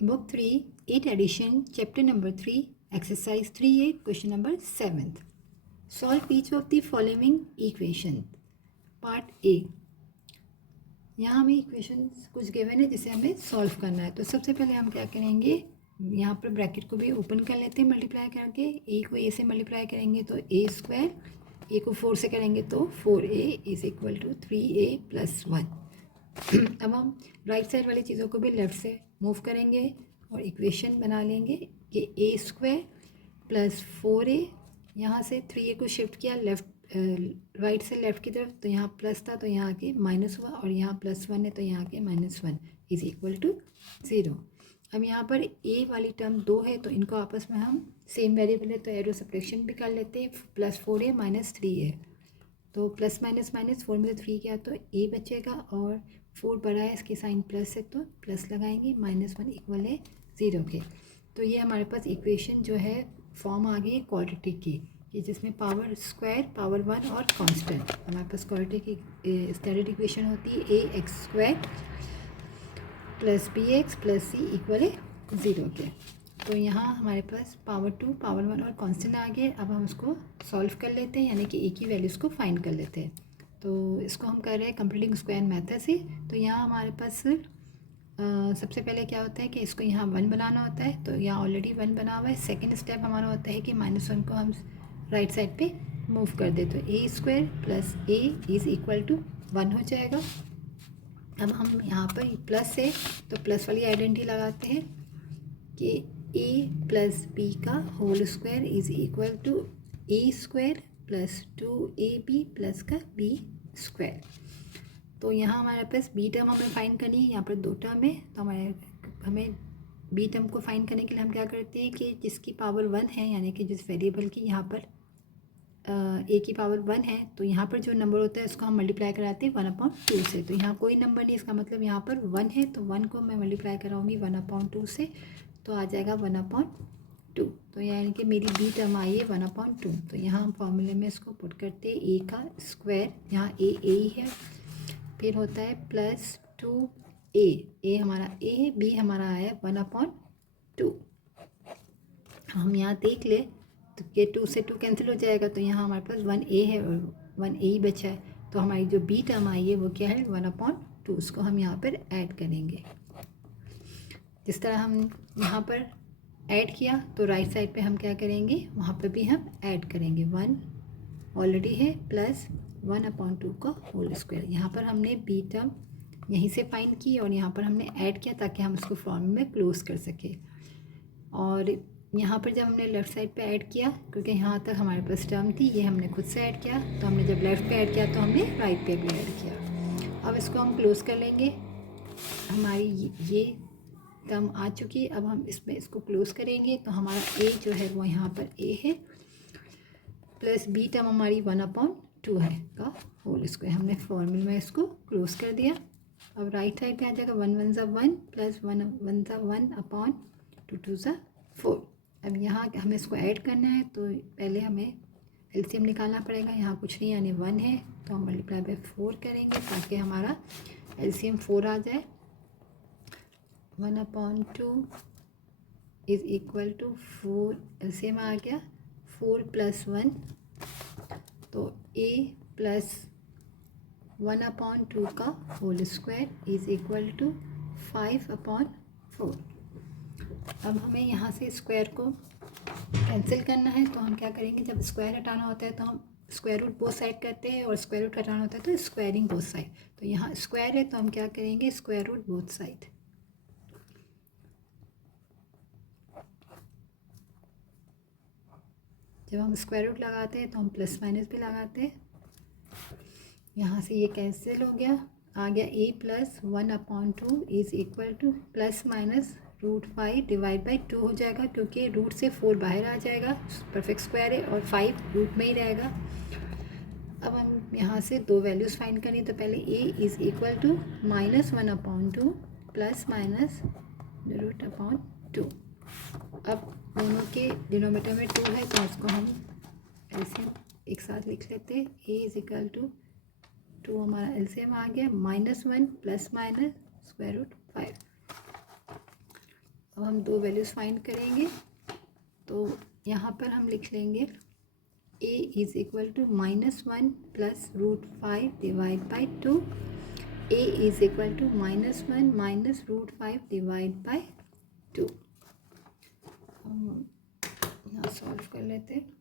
Book 3, 8th edition, chapter number 3, exercise 3A, question number 7th. Solve each of the following equation. Part A. यहाँ हमें equation कुछ given है जिसे हमें solve करना है। तो सबसे पहले हम क्या करेंगे, यहाँ पर ब्रैकेट को भी ओपन कर लेते हैं मल्टीप्लाई करके। ए को ए से मल्टीप्लाई करेंगे तो ए स्क्वायर, ए को 4 से करेंगे तो 4a is equal to 3a plus 1। अब हम राइट साइड वाली चीज़ों को भी लेफ़्ट से मूव करेंगे और इक्वेशन बना लेंगे कि ए स्क्वायर प्लस 4a, यहाँ से 3a को शिफ्ट किया राइट से लेफ़्ट की तरफ, तो यहाँ प्लस था तो यहाँ आके माइनस हुआ, और यहाँ +1 है तो यहाँ आके -1 इज इक्वल टू 0। अब यहाँ पर a वाली टर्म 2 है तो इनको आपस में हम सेम वेरिएबल है तो एरो सब्ट्रैक्शन भी कर लेते हैं। +4a माइनस 3a, तो प्लस माइनस माइनस 4 में से 3 गया तो a बचेगा, और 4 बड़ा है इसकी साइन प्लस है तो प्लस लगाएंगे, -1 इक्वल है 0 के। तो ये हमारे पास इक्वेशन जो है फॉर्म आ गई क्वाड्रेटिक की, कि जिसमें पावर स्क्वायर, पावर 1 और कांस्टेंट। हमारे पास क्वाड्रेटिक की स्टैंडर्ड इक्वेशन होती है ax² + bx + c इक्वल है 0 के। तो यहाँ हमारे पास पावर 2, पावर 1 और कांस्टेंट आ गए। अब हम उसको सॉल्व कर लेते हैं, यानी कि ए की वैल्यूज़ को फाइंड कर लेते हैं। तो इसको हम कर रहे हैं कंप्लीटिंग स्क्वायर मेथड से। तो यहाँ हमारे पास सबसे पहले क्या होता है कि इसको यहाँ 1 बनाना होता है, तो यहाँ ऑलरेडी 1 बना हुआ है। सेकेंड स्टेप हमारा होता है कि -1 को हम राइट साइड पे मूव कर दे, तो a² + a is equal to 1 हो जाएगा। अब हम यहाँ पर प्लस है तो प्लस वाली आइडेंटिटी लगाते हैं कि a + b का whole square is equal to a² + 2ab + का b²। तो यहाँ हमारे पास b टर्म हमें फाइंड करनी है। यहाँ पर 2 टर्म है तो हमें b टर्म को फाइंड करने के लिए हम क्या करते हैं कि जिसकी पावर 1 है, यानी कि जिस वेरिएबल की यहाँ पर a की पावर 1 है, तो यहाँ पर जो नंबर होता है उसको हम मल्टीप्लाई कराते हैं 1/2 से। तो यहाँ कोई नंबर नहीं, इसका मतलब यहाँ पर 1 है, तो 1 को मैं मल्टीप्लाई कराऊंगी 1/2 से, तो आ जाएगा 1/2। तो यानी कि मेरी b टर्म आई है 1/2। तो यहाँ हम फॉर्मूले में इसको पुट करते हैं a का स्क्वायर, यहाँ a ही है, फिर होता है +2a हमारा a है, b हमारा आया 1/2। हम यहाँ देख ले तो ये 2 से 2 कैंसिल हो जाएगा, तो यहाँ हमारे पास 1a है और 1a ही बचा है। तो हमारी जो b टर्म आई है वो क्या है 1/2। उसको हम यहाँ पर ऐड करेंगे। जिस तरह हम यहाँ पर ऐड किया तो राइट साइड पे हम क्या करेंगे, वहाँ पर भी हम ऐड करेंगे। 1 ऑलरेडी है प्लस 1/2 का होल स्क्वायर। यहाँ पर हमने b टर्म यहीं से फाइंड की और यहाँ पर हमने ऐड किया ताकि हम उसको फॉर्म में क्लोज कर सके। और यहाँ पर जब हमने लेफ़्ट साइड पे ऐड किया, क्योंकि यहाँ तक हमारे पास टर्म थी, ये हमने खुद से ऐड किया, तो हमने जब लेफ़्ट पे ऐड किया तो हमने राइट पे भी ऐड किया। अब इसको हम क्लोज कर लेंगे। हमारी ये टर्म आ चुकी है। अब हम इसमें इसको क्लोज करेंगे तो हमारा a जो है वो यहाँ पर a है, प्लस b टर्म हमारी 1/2 है का होल स्क्वायर। हमने फॉर्मूले में इसको क्लोज कर दिया। अब राइट साइड पे आ जाएगा 1 1 1 प्लस 1 1 1/2 2 4। अब यहाँ हमें इसको ऐड करना है, तो पहले हमें एलसीएम निकालना पड़ेगा। यहाँ कुछ नहीं यानी 1 है, तो हम मल्टीप्लाई बाय 4 करेंगे ताकि हमारा एलसीएम 4 आ जाए। 1/2 इज़ इक्वल टू 4, एलसीएम आ गया 4 + 1, तो a + 1/2 का whole square is equal to 5/4। अब हमें यहाँ से स्क्वायर को कैंसिल करना है, तो हम क्या करेंगे, जब स्क्वायर हटाना होता है तो हम स्क्वायर रूट बोथ साइड करते हैं, और स्क्वायर रूट हटाना होता है तो स्क्वायरिंग बोथ साइड। तो यहाँ स्क्वायर है तो हम क्या करेंगे, स्क्वायर रूट बोथ साइड। जब हम स्क्वायर रूट लगाते हैं तो हम प्लस माइनस भी लगाते हैं। यहाँ से ये कैंसिल हो गया, आ गया a + 1/2 is equal to ±√5 divide by 2 हो जाएगा, क्योंकि रूट से 4 बाहर आ जाएगा, परफेक्ट स्क्वायर है, और 5 रूट में ही रहेगा। अब हम यहाँ से 2 वैल्यूज़ फाइंड करें, तो पहले a is equal to -1/2 plus -√2। अब दोनों के डिनोमिनेटर में 2 है तो इसको हम ऐसे एक साथ लिख लेते हैं। a इज़ इक्वल टू 2 हमारा एलसीएम आ गया, -1 ± √5। अब हम दो वैल्यूज़ फाइंड करेंगे। तो यहाँ पर हम लिख लेंगे a is equal to -1 plus √5 divide by 2। a is equal to -1 minus √5 divide by 2। हम यहाँ सॉल्व कर लेते हैं।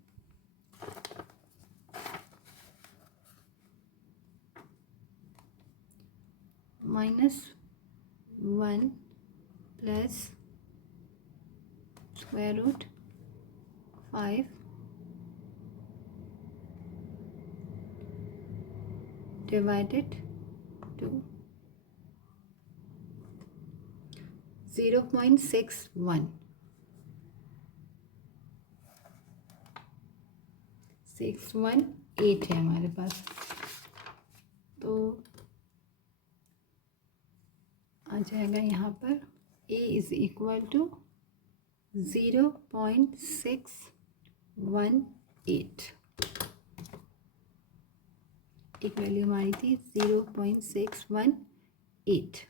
-1 प्लस √5 divided 2 0.61 618 है हमारे पास। तो आ जाएगा यहाँ पर a इज़ इक्वल टू 0.618। एक वैल्यू हमारी थी 0.618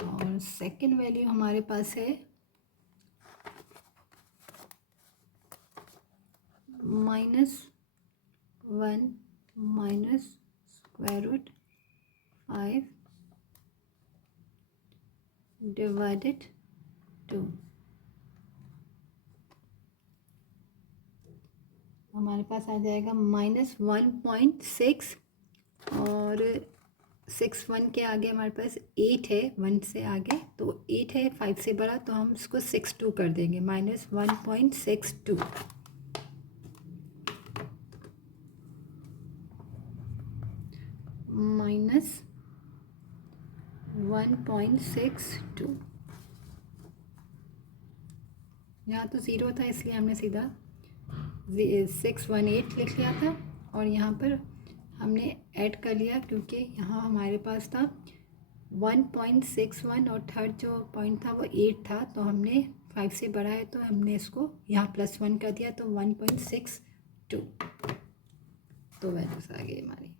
और सेकंड वैल्यू हमारे पास है -1 माइनस √5 डिवाइडेड 2। हमारे पास आ जाएगा -1.6 और 61 के आगे हमारे पास 8 है, 1 से आगे तो 8 है, 5 से बड़ा तो हम इसको 62 कर देंगे, -1.62। -1.62 यहाँ तो 0 था इसलिए हमने सीधा 618 लिख लिया था और यहाँ पर हमने ऐड कर लिया क्योंकि यहाँ हमारे पास था 1.61 और थर्ड जो पॉइंट था वो 8 था, तो हमने 5 से बढ़ा है तो हमने इसको यहाँ +1 कर दिया तो 1.62 तो वैल्यूज आ गई हमारी।